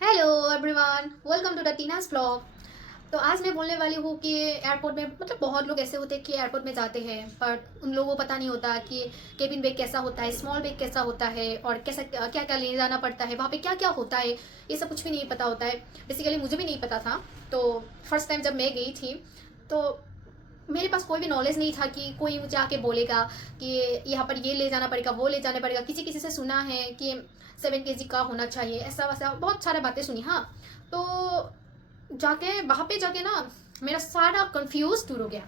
Hello everyone, welcome to the Tina's blog. तो आज मैं बोलने वाली हूँ कि एयरपोर्ट में बहुत लोग ऐसे होते हैं कि एयरपोर्ट में जाते हैं पर उन लोगों को पता नहीं होता कि केबिन बैग कैसा होता है, स्मॉल बैग कैसा होता है और कैसा क्या क्या ले जाना पड़ता है, वहाँ पे क्या क्या होता है, ये सब कुछ भी नहीं पता होता है। बेसिकली मुझे भी नहीं पता था। तो फर्स्ट टाइम जब मैं गई थी तो मेरे पास कोई भी नॉलेज नहीं था कि कोई मुझे आके बोलेगा कि यहाँ पर ये ले जाना पड़ेगा, वो ले जाना पड़ेगा। किसी किसी से सुना है कि 7 kg का होना चाहिए, ऐसा वैसा बहुत सारे बातें सुनी। हाँ, तो जाके वहाँ पे जाके ना मेरा सारा कंफ्यूज दूर हो गया।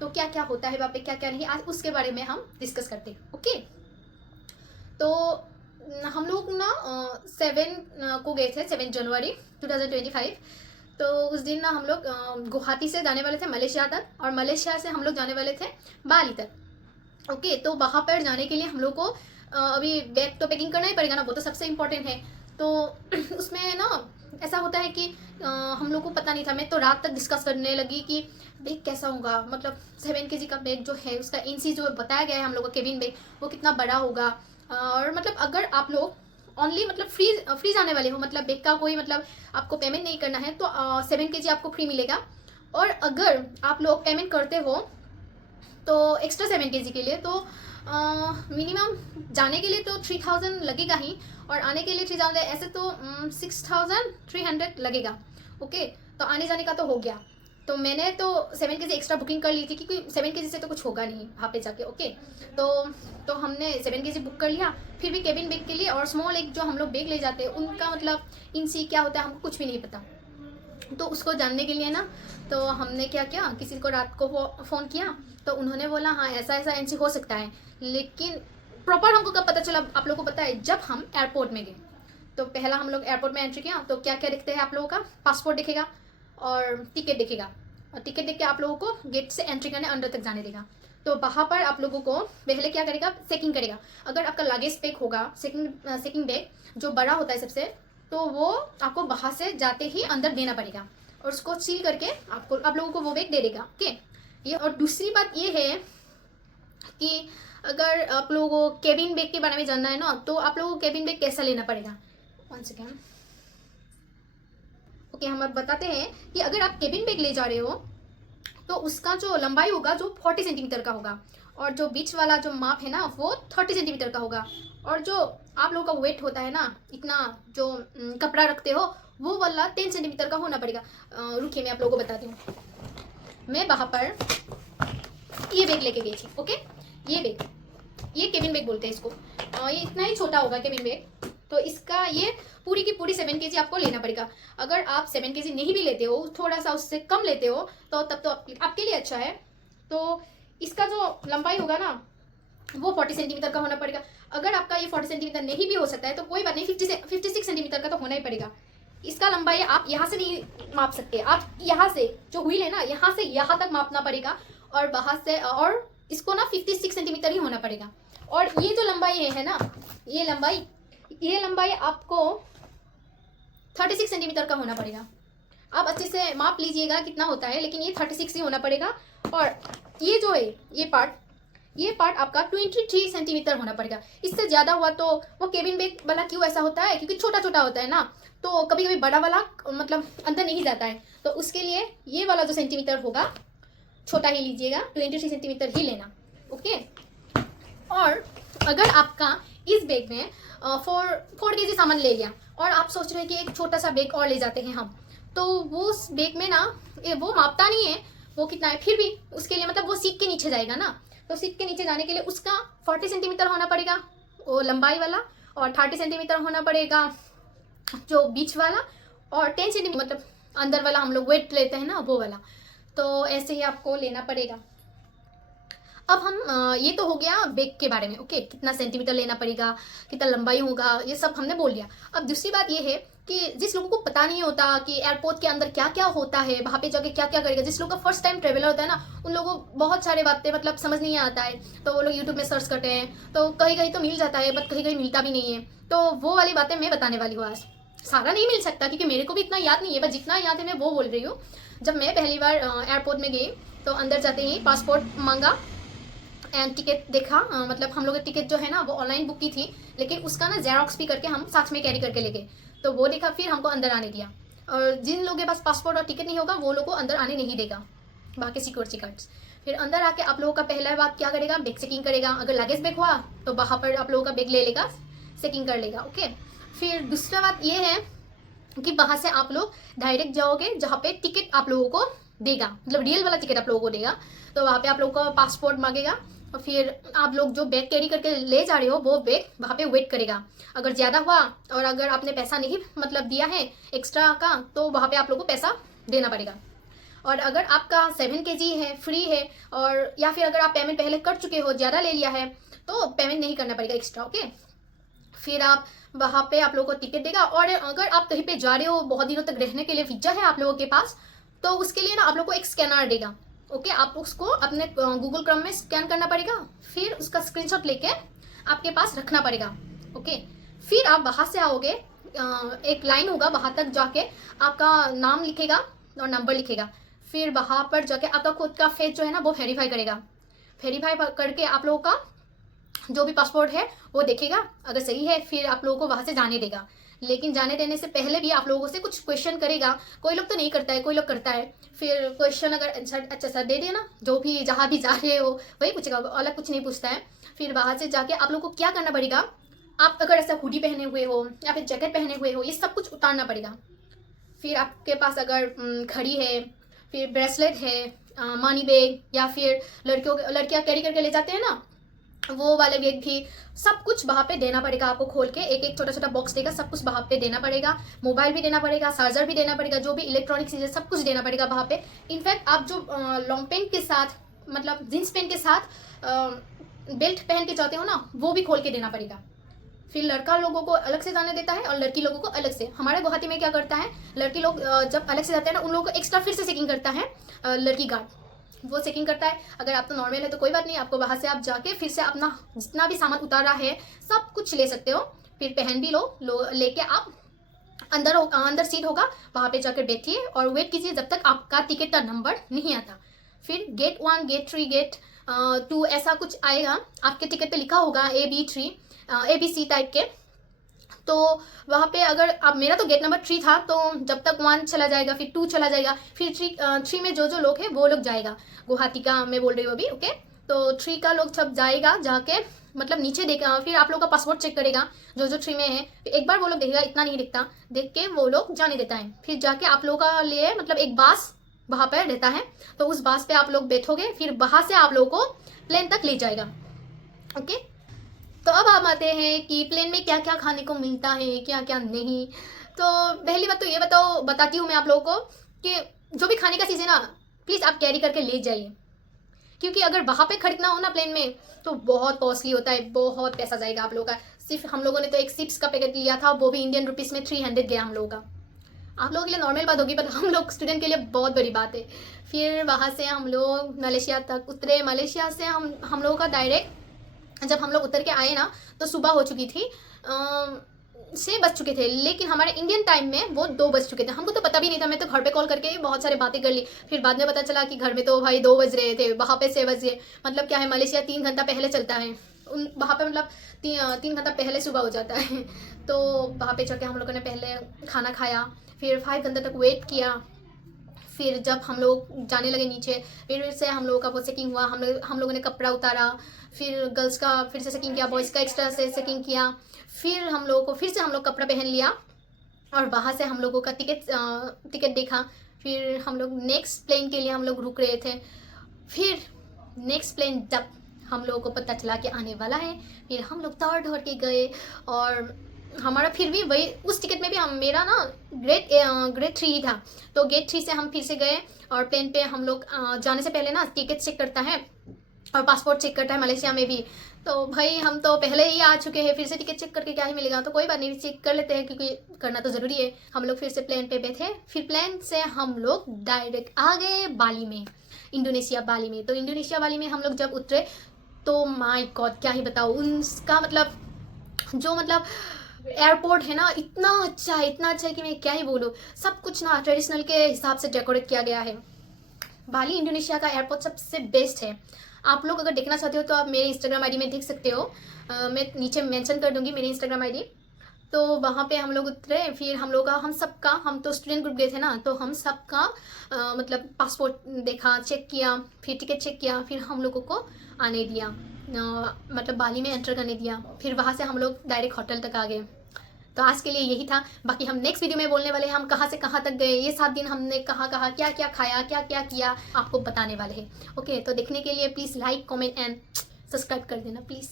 तो क्या क्या होता है वहाँ पे, क्या क्या नहीं, आज उसके बारे में हम डिस्कस करते हैं। ओके, तो हम लोग ना 7 को गए थे, 7 जनवरी 2025। तो उस दिन ना हम लोग गुवाहाटी से जाने वाले थे मलेशिया तक, और मलेशिया से हम लोग जाने वाले थे बाली तक। ओके, तो वहाँ पर जाने के लिए हम लोग को अभी बैग तो पैकिंग करना ही पड़ेगा ना, वो तो सबसे इम्पोर्टेंट है। तो उसमें ना ऐसा होता है कि हम लोग को पता नहीं था। मैं तो रात तक डिस्कस करने लगी कि बैग कैसा होगा, मतलब 7 kg का बैग जो है उसका एनसी जो बताया गया है हम लोग का केबिन बैग, वो कितना बड़ा होगा। और मतलब अगर आप लोग ओनली फ्री जाने वाले हो, मतलब बैग का कोई आपको पेमेंट नहीं करना है, तो 7 kg आपको फ्री मिलेगा। और अगर आप लोग पेमेंट करते हो तो एक्स्ट्रा 7 kg के लिए तो मिनिमम जाने के लिए तो 3000 लगेगा ही, और आने के लिए 3000, ऐसे तो 6300 लगेगा। ओके, तो आने जाने का तो हो गया। तो मैंने तो 7 kg एक्स्ट्रा बुकिंग कर ली थी क्योंकि 7 kg से तो कुछ होगा नहीं वहाँ पे जाके। ओके, तो हमने 7 kg बुक कर लिया। फिर भी केबिन बैग के लिए और स्मॉल एक जो हम लोग बैग ले जाते हैं उनका इनसी क्या होता है हमको कुछ भी नहीं पता। तो उसको जानने के लिए ना, तो हमने क्या किया, किसी को रात को फ़ोन किया, तो उन्होंने बोला हाँ ऐसा ऐसा एनसी हो सकता है। लेकिन प्रॉपर हमको कब पता चला, आप लोगों को पता है, जब हम एयरपोर्ट में गए। तो पहला हम लोग एयरपोर्ट में एंट्री किया तो क्या क्या दिखते हैं आप लोगों का, पासपोर्ट दिखेगा और टिकट दिखेगा। और टिकट देख के आप लोगों को गेट से एंट्री करने अंदर तक जाने देगा। तो वहाँ पर आप लोगों को पहले क्या करेगा, चेकिंग करेगा। अगर आपका लगेज पैक होगा, सेकिंग बैग जो बड़ा होता है सबसे, तो वो आपको वहाँ से जाते ही अंदर देना पड़ेगा और उसको सील करके आप लोगों को वो बैग दे देगा। ओके, ये। और दूसरी बात ये है कि अगर आप लोगों को केबिन बैग के बारे में जानना है ना, तो आप लोगों को केबिन बैग कैसा लेना पड़ेगा, 1 सेकेंड। ओके, हम अब बताते हैं कि अगर आप केबिन बैग ले जा रहे हो तो उसका जो लंबाई होगा जो 40 सेंटीमीटर का होगा, और जो बीच वाला जो माप है ना वो 30 सेंटीमीटर का होगा। और जो आप लोगों का वेट होता है ना, इतना जो कपड़ा रखते हो, वो वाला 10 सेंटीमीटर का होना पड़ेगा। रुकिए मैं आप लोगों को बताती हूँ। मैं वहाँ पर ये बैग लेके गई थी। ओके, ये बैग, ये केबिन बैग बोलते हैं इसको। ये इतना ही छोटा होगा केबिन बैग। तो इसका ये पूरी की पूरी 7 kg आपको लेना पड़ेगा। अगर आप 7 kg नहीं भी लेते हो, थोड़ा सा उससे कम लेते हो, तो तब तो आपके लिए अच्छा है। तो इसका जो लंबाई होगा ना वो 40 सेंटीमीटर का होना पड़ेगा। अगर आपका ये 40 सेंटीमीटर नहीं भी हो सकता है तो कोई बात नहीं, 56 सेंटीमीटर का तो होना ही पड़ेगा। इसका लंबाई आप यहाँ से नहीं माप सकते, आप यहाँ से जो व्हील है ना, यहाँ से यहाँ तक मापना पड़ेगा, और वहाँ से, और इसको ना 56 सेंटीमीटर ही होना पड़ेगा। और ये जो लंबाई है ना, ये लंबाई आपको 36 सेंटीमीटर का होना पड़ेगा। आप अच्छे से माप लीजिएगा कितना होता है, लेकिन ये 36 ही होना पड़ेगा। और ये जो है ये पार्ट आपका 23 सेंटीमीटर होना पड़ेगा। इससे ज़्यादा हुआ तो वो केबिन बैग वाला क्यों ऐसा होता है, क्योंकि छोटा छोटा होता है ना, तो कभी कभी बड़ा वाला अंदर नहीं जाता है। तो उसके लिए ये वाला जो सेंटीमीटर होगा छोटा ही लीजिएगा, 23 सेंटीमीटर ही लेना। ओके, और अगर आपका इस बैग में 4 kg सामान ले लिया और आप सोच रहे हैं कि एक छोटा सा बैग और ले जाते हैं हम, तो वो उस बैग में ना वो मापता नहीं है वो कितना है। फिर भी उसके लिए वो सीट के नीचे जाएगा ना, तो सीट के नीचे जाने के लिए उसका 40 सेंटीमीटर होना पड़ेगा वो लंबाई वाला, और 30 सेंटीमीटर होना पड़ेगा जो बीच वाला, और 10 सेंटीमीटर अंदर वाला हम लोग वेट लेते हैं ना वो वाला। तो ऐसे ही आपको लेना पड़ेगा। अब हम ये तो हो गया बैग के बारे में। ओके, कितना सेंटीमीटर लेना पड़ेगा, कितना लंबाई होगा, ये सब हमने बोल लिया। अब दूसरी बात ये है कि जिस लोगों को पता नहीं होता कि एयरपोर्ट के अंदर क्या क्या होता है, वहाँ पे जाके क्या क्या करेगा, जिस लोग का फर्स्ट टाइम ट्रेवलर होता है ना, उन लोगों को बहुत सारे बातें समझ नहीं आता है। तो वो लोग यूट्यूब में सर्च करते हैं, तो कहीं कहीं तो मिल जाता है बट कहीं कहीं मिलता भी नहीं है। तो वो वाली बातें मैं बताने वाली हूँ आज। सारा नहीं मिल सकता क्योंकि मेरे को भी इतना याद नहीं है, बट जितना याद है मैं वो बोल रही हूँ। जब मैं पहली बार एयरपोर्ट में गई तो अंदर जाते ही पासपोर्ट मांगा एंड टिकट देखा। हम लोग टिकट जो है ना वो ऑनलाइन बुक की थी, लेकिन उसका ना जेरोक्स भी करके हम साथ में कैरी करके ले गए। तो वो देखा, फिर हमको अंदर आने दिया। और जिन लोगों के पास पासपोर्ट और टिकट नहीं होगा वो लोग को अंदर आने नहीं देगा, बाकी सिक्योरिटी गार्ड्स। फिर अंदर आके आप लोगों का पहला बात क्या करेगा, बैग चेकिंग करेगा। अगर लगेज बैग हुआ तो वहाँ पर आप लोगों का बैग ले लेगा, चेकिंग कर लेगा, ओके। फिर दूसरा बात ये है कि वहाँ से आप लोग डायरेक्ट जाओगे जहाँ पे टिकट आप लोगों को देगा, मतलब रियल वाला टिकट आप लोगों को देगा। तो वहाँ पे आप लोगों का पासपोर्ट मांगेगा, और फिर आप लोग जो बैग कैरी करके ले जा रहे हो वो बैग वहाँ पे वेट करेगा। अगर ज़्यादा हुआ और अगर आपने पैसा नहीं मतलब दिया है एक्स्ट्रा का, तो वहाँ पे आप लोगों को पैसा देना पड़ेगा। और अगर आपका 7 kg है, फ्री है, और या फिर अगर आप पेमेंट पहले कर चुके हो, ज़्यादा ले लिया है, तो पेमेंट नहीं करना पड़ेगा एक्स्ट्रा, ओके। फिर आप वहाँ पे आप लोगों को टिकट देगा। और अगर आप कहीं पे जा रहे हो, बहुत दिनों तक रहने के लिए वीजा है आप लोगों के पास, तो उसके लिए ना आप लोग को एक स्कैनर देगा, ओके। आप उसको अपने गूगल क्रोम में स्कैन करना पड़ेगा, फिर उसका स्क्रीनशॉट लेके आपके पास रखना पड़ेगा, ओके। फिर आप वहाँ से आओगे, एक लाइन होगा, वहाँ तक जाके आपका नाम लिखेगा और नंबर लिखेगा। फिर वहाँ पर जाके आपका खुद का फेस जो है ना वो वेरीफाई करेगा। वेरीफाई करके आप लोगों का जो भी पासपोर्ट है वो देखेगा, अगर सही है फिर आप लोगों को वहाँ से जाने देगा। लेकिन जाने देने से पहले भी आप लोगों से कुछ क्वेश्चन करेगा। कोई लोग तो नहीं करता है, कोई लोग करता है। फिर क्वेश्चन अगर अच्छा सर दे देना, जो भी जहाँ भी जा रहे हो वही पूछेगा, अलग कुछ नहीं पूछता है। फिर वहाँ से जाके आप लोग को क्या करना पड़ेगा, आप अगर ऐसा हुडी पहने हुए हो या फिर जैकेट पहने हुए हो, ये सब कुछ उतारना पड़ेगा। फिर आपके पास अगर घड़ी है, फिर ब्रेसलेट है, मनी बैग, या फिर लड़कियाँ कैरी करके ले जाते हैं ना वो वाले बैग भी, सब कुछ वहाँ पे देना पड़ेगा आपको। खोल के एक एक छोटा छोटा बॉक्स देगा, सब कुछ वहाँ पे देना पड़ेगा। मोबाइल भी देना पड़ेगा, चार्जर भी देना पड़ेगा, जो भी इलेक्ट्रॉनिक चीज़ें सब कुछ देना पड़ेगा वहाँ पे। इनफैक्ट आप जो लॉन्ग पैंट के साथ, मतलब जीन्स पैंट के साथ बेल्ट पहन के जाते हो ना, वो भी खोल के देना पड़ेगा। फिर लड़का लोगों को अलग से जाने देता है और लड़की लोगों को अलग से। हमारे गुवाहाटी में क्या करता है, लड़की लोग जब अलग से जाते हैं ना, उन लोगों को एक्स्ट्रा फिर से चेकिंग करता है लड़की गार्ड, वो चेकिंग करता है। अगर आप तो नॉर्मल है तो कोई बात नहीं, आपको वहाँ से आप जाके फिर से अपना जितना भी सामान उतारा है सब कुछ ले सकते हो। फिर पहन भी लो लेके आप अंदर सीट होगा, वहाँ पे जाकर बैठिए और वेट कीजिए जब तक आपका टिकट का नंबर नहीं आता। फिर गेट 1, गेट 3, गेट 2 ऐसा कुछ आएगा, आपके टिकट पे लिखा होगा AB3, ABC टाइप के। तो वहाँ पे अगर आप, मेरा तो गेट नंबर 3 था, तो जब तक 1 चला जाएगा फिर 2 चला जाएगा, फिर 3 में जो लोग हैं वो लोग जाएगा। गुवाहाटी का मैं बोल रही हूँ अभी, ओके। तो 3 का लोग जब जाएगा, जाके मतलब नीचे देखेगा, फिर आप लोग का पासपोर्ट चेक करेगा जो 3 में है। एक बार वो लोग देखेगा, इतना नहीं दिखता, देख के वो लोग जाने देता है। फिर जाके आप लोगों का लिए मतलब एक बास वहाँ पर रहता है, तो उस बास पे आप लोग बैठोगे, फिर वहाँ से आप लोगों को प्लेन तक ले जाएगा, ओके। तो अब हम आते हैं कि प्लेन में क्या क्या खाने को मिलता है, क्या क्या नहीं। तो पहली बात तो ये बताती हूँ मैं आप लोगों को कि जो भी खाने का चीज़ है ना, प्लीज़ आप कैरी करके ले जाइए, क्योंकि अगर वहाँ पे खरीदना हो ना प्लेन में तो बहुत कॉस्टली होता है, बहुत पैसा जाएगा आप लोगों का। सिर्फ हम लोगों ने तो एक चिप्स का पैकेट लिया था, वो भी इंडियन रुपीज़ में 300 गया हम लोगों का। आप लोगों के लिए नॉर्मल बात होगी, पर हम लोग स्टूडेंट के लिए बहुत बड़ी बात है। फिर वहाँ से हम लोग मलेशिया तक उतरे। मलेशिया से हम लोगों का डायरेक्ट, जब हम लोग उतर के आए ना तो सुबह हो चुकी थी, 6 बज चुके थे, लेकिन हमारे इंडियन टाइम में वो 2 बज चुके थे। हमको तो पता भी नहीं था, मैं तो घर पे कॉल करके बहुत सारे बातें कर ली। फिर बाद में पता चला कि घर में तो भाई 2 बज रहे थे, वहाँ पे 6 बज गए। मतलब क्या है, मलेशिया 3 घंटा पहले चलता है, वहाँ पे मतलब 3 घंटा पहले सुबह हो जाता है। तो वहाँ पे जाके हम लोगों ने पहले खाना खाया, फिर 5 घंटे तक वेट किया। फिर जब हम लोग जाने लगे नीचे, फिर से हम लोगों का वो चेकिंग हुआ, हम लोगों ने कपड़ा उतारा, फिर गर्ल्स का फिर से चेकिंग किया, बॉयज़ का एक्स्ट्रा से चेकिंग किया। फिर हम लोगों को फिर से हम लोग कपड़ा पहन लिया, और वहाँ से हम लोगों का टिकट देखा। फिर हम लोग नेक्स्ट प्लेन के लिए हम लोग रुक रहे थे। फिर नेक्स्ट प्लेन जब हम लोगों को पता चला कि आने वाला है, फिर हम लोग दौड़ के गए। और हमारा फिर भी वही, उस टिकट में भी मेरा ना ग्रेड 3 ही था, तो गेट 3 से हम फिर से गए। और प्लेन पे हम लोग जाने से पहले ना टिकट चेक करता है और पासपोर्ट चेक करता है मलेशिया में भी। तो भाई हम तो पहले ही आ चुके हैं, फिर से टिकट चेक करके क्या ही मिलेगा, तो कोई बात नहीं, चेक कर लेते हैं क्योंकि करना तो ज़रूरी है। हम लोग फिर से प्लेन पे बैठे, फिर प्लेन से हम लोग डायरेक्ट आ गए बाली में, इंडोनेशिया बाली में। तो इंडोनेशिया बाली में हम लोग जब उतरे तो माय गॉड क्या ही बताओ, उनका मतलब जो मतलब एयरपोर्ट है ना, इतना अच्छा है कि मैं क्या ही बोलूँ। सब कुछ ना ट्रेडिशनल के हिसाब से डेकोरेट किया गया है। बाली इंडोनेशिया का एयरपोर्ट सबसे बेस्ट है। आप लोग अगर देखना चाहते हो तो आप मेरे इंस्टाग्राम आईडी में देख सकते हो, मैं नीचे मेंशन कर दूंगी मेरी इंस्टाग्राम आईडी। तो वहाँ पे हम लोग उतरे, फिर हम तो स्टूडेंट ग्रुप गए थे ना, तो हम सबका मतलब पासपोर्ट देखा, चेक किया, फिर टिकट चेक किया, फिर हम लोगों को आने दिया, मतलब बाली में एंटर करने दिया। फिर वहाँ से हम लोग डायरेक्ट होटल तक आ गए। तो आज के लिए यही था। बाकी हम नेक्स्ट वीडियो में बोलने वाले हैं हम कहाँ से कहाँ तक गए, ये 7 दिन हमने कहाँ कहाँ क्या क्या खाया, क्या क्या किया, आपको बताने वाले हैं। ओके, तो देखने के लिए please like comment and subscribe कर देना प्लीज़।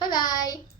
Bye bye.